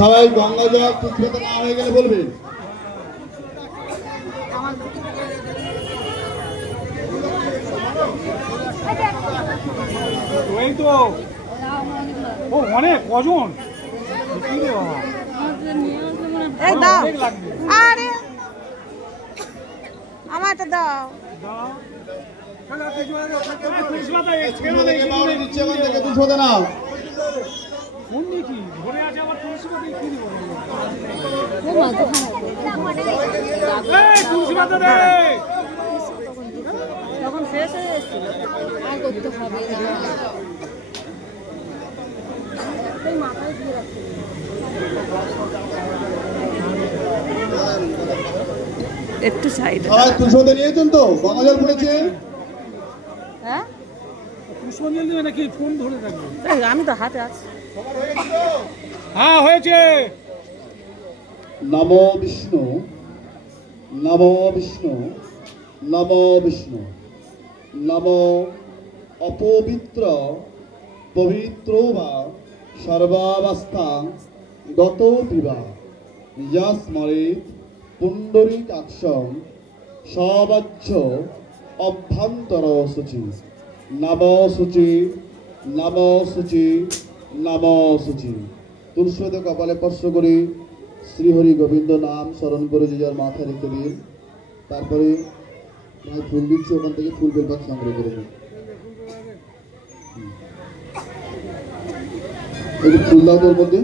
সবাই গঙ্গা জল পুষ্পতে না হয়ে গেলে বলবে। ওই তো ও অনেক কজন আরে আমারটা দাও। তখন শেষ হয়ে যাচ্ছে আর করতে হবে মাথায় দিয়ে রাখতে একটু সাইড। তুলসী নিয়েছেন তো গঙ্গা জল পড়েছে? হ্যাঁ পুষ্পাঞ্জলি দেবে নাকি ফোন ধরে থাকবে? আমি তো হাতে আছি। হ্যাঁ হয়েছে। নমো বিষ্ণু নমো বিষ্ণু নমো বিষ্ণু নমো অপবিত্র পবিত্র বা সর্বাবস্থা গত বিবাহ যস্মরেত পুণ্ডরীকাক্ষং সবাহ্য অভ্যন্তর শুচি নম শুচি নম শুচি নম শুচি। তুলসীতে কপালে স্পর্শ করে শ্রীহরি গোবিন্দ নাম স্মরণ করে যে যার মাথায় রেখে দিন। তারপরে ফুল দিচ্ছে, ওখান থেকে ফুল বেলপাত সংগ্রহ করে নিন। একটু ফুল দাও তোর মধ্যে।